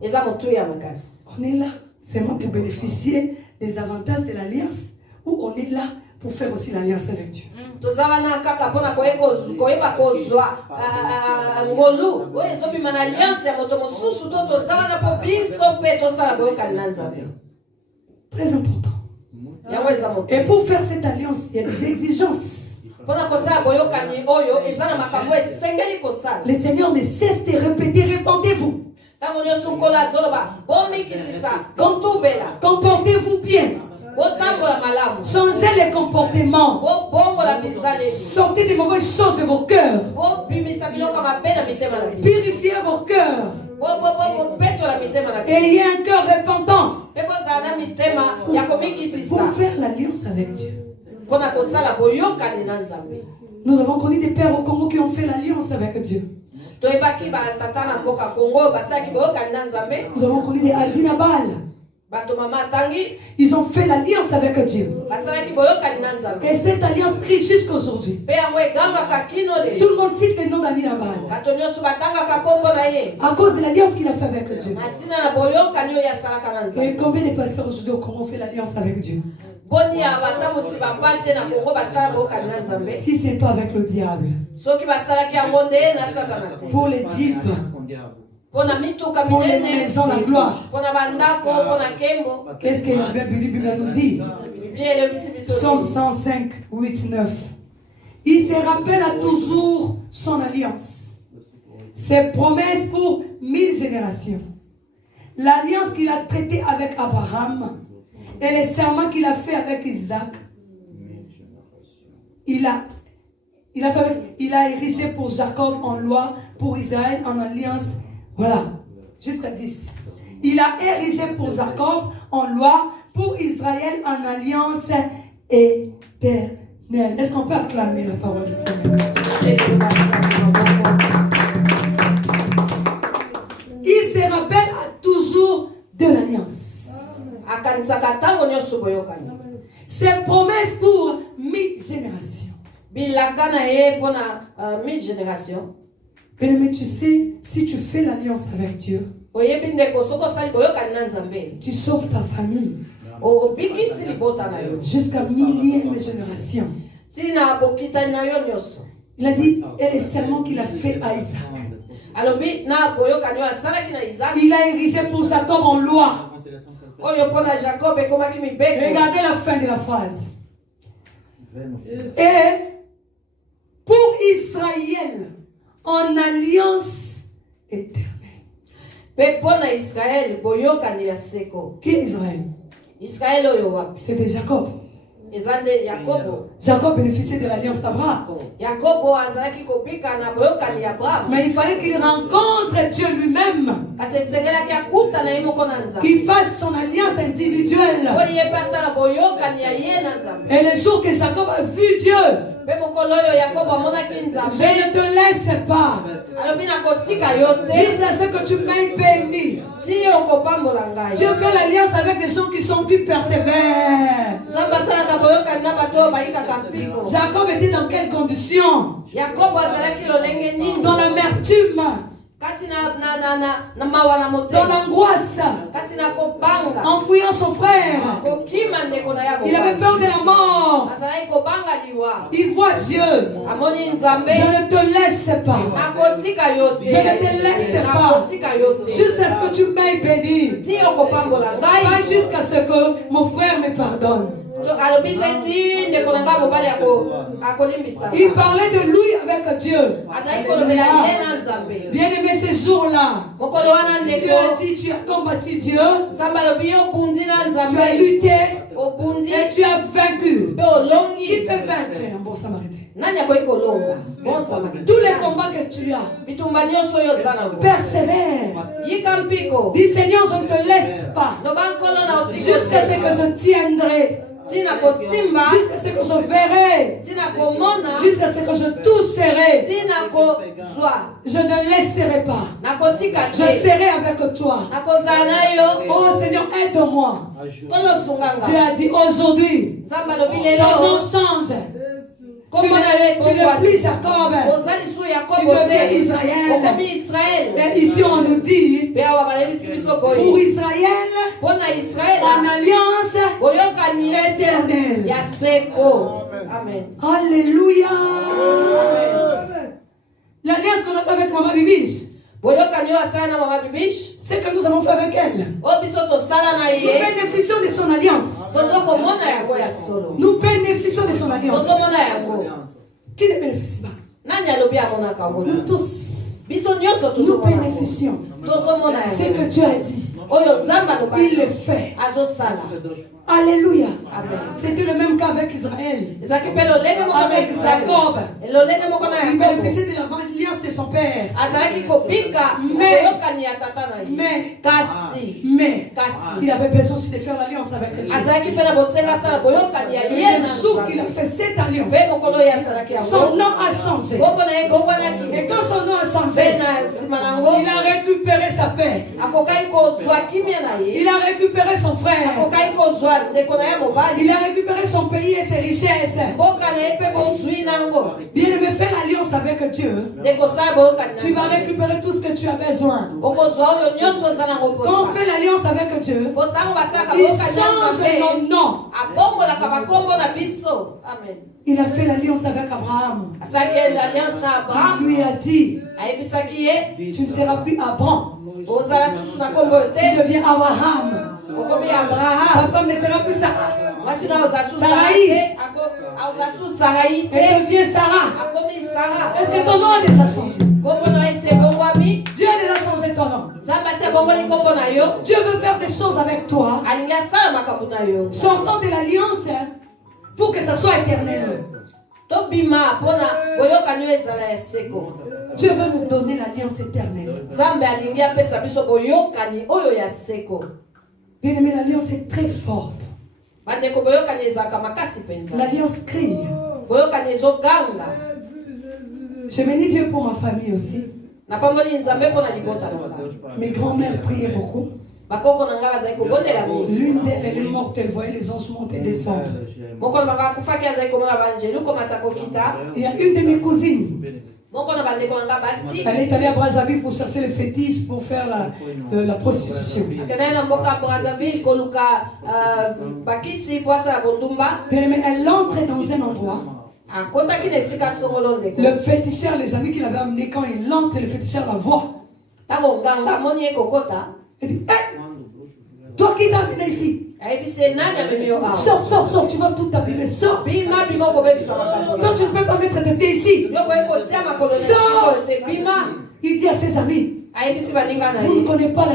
eza motu ya makasi On est là seulement pour bénéficier des avantages de l'alliance ou on est là pour faire aussi l'alliance avec Dieu. toza wana kaka mpona koyeba kozwa ngolu oyo ezobima na alliance ya moto mosusu to toza wana mpo biso mpe tosala boyokani na nzambe Très important. yango eza moto Et pour faire cette alliance, il y a des exigences. mpona kosala boyokani oyo eza na makambo esengeli kosala Le Seigneur ne cesse de répéter, répandez-vous, ntango nyonso nkolo azoloba bomikitisa kotubela comportez-vous bien, botambola malamu changez les comportements, bobongola bizaleli sortez des mauvaises choses de vos cœurs, bobimisa biloko mabe na mitema na bino purifiez vos cœurs, bopetola mitema na bino ayez un cœur repentant mpe kozala na mitema ya komikitisa pour faire l'alliance avec Dieu. mpona kosala boyokani na nzambe Nous avons connu des pères au Congo qui ont fait l'alliance avec Dieu. toyebaki batata na mboka kongo oyo basalaki boyokani na nzambe Nous avons connu des Adinabal. bato mama atangi Ils ont fait l'alliance avec Dieu. basalaki boyokani na nzambe Et cette alliance crie jusqu'aujourd'hui. mpe yango egambaka kino Tout le le monde cite le nom d'Adinabal bato nyonso batangaka nkombo na ye à cause de l'alliance qu'il a fait avec Dieu. na ntina na boyokani oyo asalaka na Et nzambe combien de pasteurs aujourd'hui au Congo ont fait l'alliance avec Dieu? Si ce n'est pas avec le diable. Pour les jeeps. Pour les maisons, la gloire. Qu'est-ce que la Bible nous dit? Psaume 105, 8, 9. Il se rappelle à toujours son alliance. Ses promesses pour 1000 générations. L'alliance qu'il a traitée avec Abraham et les serments qu'il a fait avec Isaac. Il a érigé pour Jacob en loi, pour Israël en alliance. Voilà, jusqu'à 10. Il a érigé pour Jacob en loi, pour Israël en alliance éternelle. Est-ce qu'on peut acclamer la parole du Seigneur? Il se rappelle à toujours de l'alliance. Ses promesses pour 1000 générations. Bien-aimé, tu sais, si tu fais l'alliance avec Dieu, tu sauves ta famille jusqu'à 1000e génération. Il a dit, et les serments qu'il a fait à Isaac. Il a érigé pour Jacob en loi. Regardez la fin de la phrase. Et pour Israël en alliance éternelle. Qui est Israël? C'était Jacob. Jacob bénéficiait de l'alliance d'Abraham. Mais il fallait qu'il rencontre Dieu lui-même. Qu'il fasse son alliance individuelle. Et le jour que Jacob a vu Dieu, je ne te laisse pas jusqu'à ce que tu m'aies béni. Dieu fait l'alliance avec des gens qui sont plus persévères. Jacob était dans quelles conditions? Dans l'amertume, dans l'angoisse, en fouillant son frère. Il avait peur de la mort. Il voit Dieu. Je ne te laisse pas. Je ne te laisse pas jusqu'à ce que tu m'aies béni. Pas jusqu'à ce que mon frère me pardonne. Il parlait de lui avec Dieu. Bien aimé, ces jours-là, tu as dit, tu as combattu Dieu, tu as lutté et tu as vaincu. Qui peut vaincre un bon samaritain? Tous les combats que tu as, persévère. Dis Seigneur, je ne te laisse pas jusqu'à ce que je tiendrai. Jusqu'à ce que je verrai, jusqu'à ce que je toucherai, je ne laisserai pas. Je serai avec toi. Oh Seignor, aide-moi. Tu as dit aujourd'hui, ton nom change. Tu n'es plus Jacob, tu deviens Israël. Et ici on nous dit, pour Israël, en alliance éternelle. Amen. Alléluia. L'alliance qu'on a fait avec Maman Bibiche, c'est que nous avons fait avec elle. Nous bénéficions de son alliance. Nous bénéficions de son alliance. Qui ne bénéficie pas? Nous tous, nous bénéficions. C'est que Dieu a dit. Il le fait. Alléluia. C'était le même cas avec Israël. Avec Jacob. Il bénéficiait de l'alliance de son père. Mais il avait besoin aussi de faire l'alliance avec Dieu. Et le jour qu'il a fait cette alliance, son nom a changé. Et quand son nom a changé, il a récupéré sa paix. Il a récupéré son frère. Il a récupéré son pays et ses richesses. Bien aimé, fais l'alliance avec Dieu, nde kosala boyokani tu vas récupérer tout ce que tu as besoin. okozwa oyo nyonso oza nango Quand on fait l'alliance avec Dieu, po ntango basalaka il boyokani ya change nzambe nos noms. abongolaka bakombo na biso amen Il a fait l'alliance avec Abraham. asalaki alliance na Il abraham lui a dit, ayebisaki ye tu ne seras plus Abraham, ozala susu na kombo yo tu te deviens Abraham. okomi Ta abraham femme ne sera plus Sarah, mwasi na oza su Sarai. sarai te aoza su sarai te elle devient Sarah. akomi sara Est-ce que ton nom a déjà changé? kombo na esi ebongwami Dieu a déjà changé ton nom. nzambe asi abongoli kombo na yo Dieu veut faire des choses avec toi. alingi asala makambo na yo Sortons de l'alliance pour que ça soit éternel. tobima mpona boyokani oyo ezala ya seko Dieu veut nous donner l'alliance éternelle. nzambe alingi apesa biso boyokani oyo ya seko Bien aimé, l'alliance est très forte. bandeko boyokani ezalaka makasi mpenza L'alliance crie. boyokani ezoganga Je bénis Dieu pour ma famille aussi. napamboli nzambe mpona libota na nga Mes grands-mères priaient beaucoup. bakoko na nga bazali kobondela mingi L'une d'elles est morte, elle voyait les anges monter et descendre. moko na bango akufaki azali komona banjelu komata kokita Il y a une de mes cousines. moko na bandeko na nga basi Elle est allée à Brazzaville pour chercher les fétiches pour faire la prostitution. akendaki na mboka brazzaville koluka bakisi po asala bondumba Bien aimé, elle entre dans un endroit. akotaki na esika songolo ndeko Le féticheur, les amis qu'il avait amenés, quand il entre, le féticheur la voit. ntango nganga amoni ye kokota Elle dit, hé, toi qui t'as amené ici, ayebisi nani amemi yo awa sors, sors, sors, tu vas tout t'abîmer, sors. bima bima okobebisa makambo Toi, tu ne peux pas mettre tes pieds ici. yo koyi kotia makolo na Sors. esika oyo te bima Il dit à ses amis, ayebisi baninga na vous ne ye connaissez pas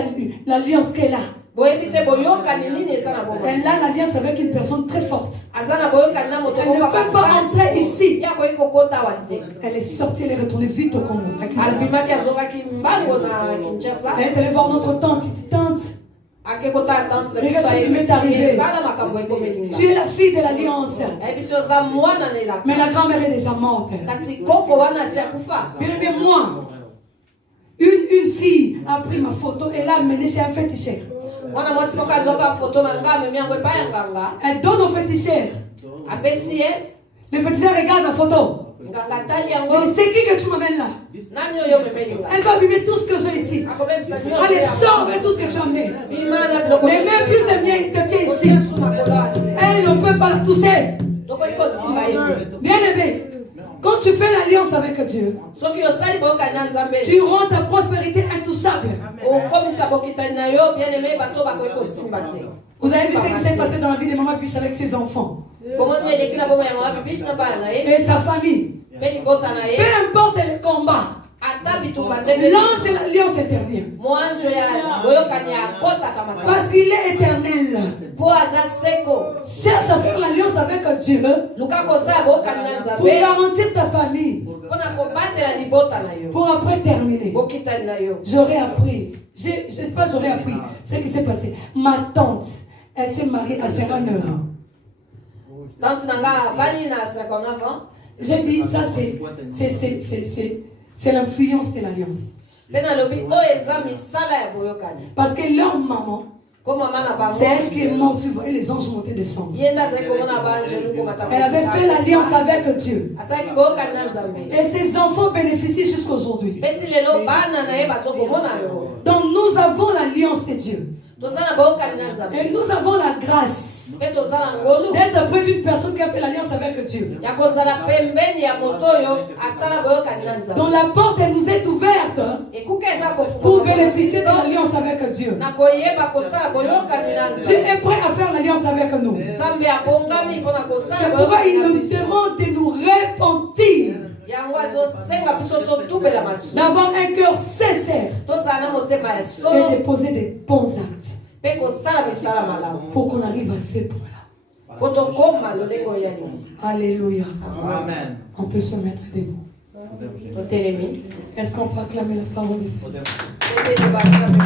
l'alliance qu'elle a. boyebi te boyokani nini eza na bongo Elle a l'alliance avec une personne très forte. aza na boyokani na moto Elle ne peut pas entrer ici. ya koyi kokota awa te Elle est sortie, elle est retournée vite au Congo. à Kinshasa. azimaki azongaki mbango na kinshasa Elle est allée voir notre tante. Il dit, tante, ake kotala danse na Regarde biso ce qui m'est arrivé. ayebisi tala makambo ekomelinga tu es la fille de l'alliance. ayebisi oza mwana na elaka Mais la grand-mère est déjà morte. kasi koko wana asi akufa Bien aimé, moi, une fille a pris ma photo et l'a amenée chez un féticheur. mwana mwasi moko azwaka foto na nga amemi yango epai ya nganga Elle donne au féticheur. apesi ye Le féticheur regarde la photo. nganga atali Il yango dit, c'est qui que tu m'amènes là? nani oyo omemeli nga Elle va abîmer tout ce que j'ai ici. akobebisa Allez, sors avec tout ce que tu as amené. bima na biloko Ne mets plus tes pieds ici. Otia su makolo awa te Elle ne peut pas la toucher. tokoki kosimba ye te Bien aimé, quand tu fais l'alliance avec Dieu, soki osali boyokani na nzambe tu rends ta prospérité intouchable. okomisa bokitani na yo bien aimé bato bakoki kosimba te Vous avez vu ce qui s'est passé dans la vie de Maman Biche avec ses enfants komoni eleki na bomo ya mama bibishi na bana na ye et sa famille. mpe libota na Peu ye importe les combats, ata bitumba ndenge l'ange et l'alliance interviennent. moanjo ya boyokani akotaka makasi Parce qu'il est éternel. mpo aza seko Cherche à faire l'alliance avec Dieu luka kosala boyokani na pour nzambe garantir ta famille. mpona kobatela libota na yo Pour après terminer. bokitani na yo J'aurais appris. J'aurais appris ce qui s'est passé. Ma tante, elle s'est mariée à 59 ans. tante na nga bali na 59 ans J'ai dit, ça c'est l'influence de l'alliance. mpe nalobi oyo eza misala ya boyokani Parce que leur maman, ko mama na c'est bango elle qui est morte, tu voyais les anges monter descendre. ye nde azali komona baangelu komata Elle avait fait l'alliance avec Dieu. asalaki boyokani na nzambe Et ses enfants bénéficient jusqu'à aujourd'hui. mpe ti lelo bana na ye bazokomona yango Donc nous avons l'alliance de Dieu. toza na boyokani na nzambe Et nous avons la grâce mpe toza na ngolu d'être près d'une personne qui a fait l'alliance avec Dieu. ya kozala pembeni ya moto oyo asala boyokani na nzambe Donc la porte elle nous est ouverte ekuka eza pour kofungama bénéficier de l'alliance avec Dieu. na koyeba kosala boyokani na Dieu nzambe est prêt à faire l'alliance avec nous. nzambe abongami mpona kosala C'est pourquoi il boyokani na nous biso demande de nous repentir, yango azosenga biso totubela masumu d'avoir un cœur sincère tozala na motema ya et solo de poser des bons actes mpe kosala misala malamu pour qu'on arrive à ces points-là. po tokoma lolenge oyo ya lingi Alléluia. Amen. On peut se mettre debout. totelemi Est-ce qu'on peut acclamer la parole de Dieu? totelemi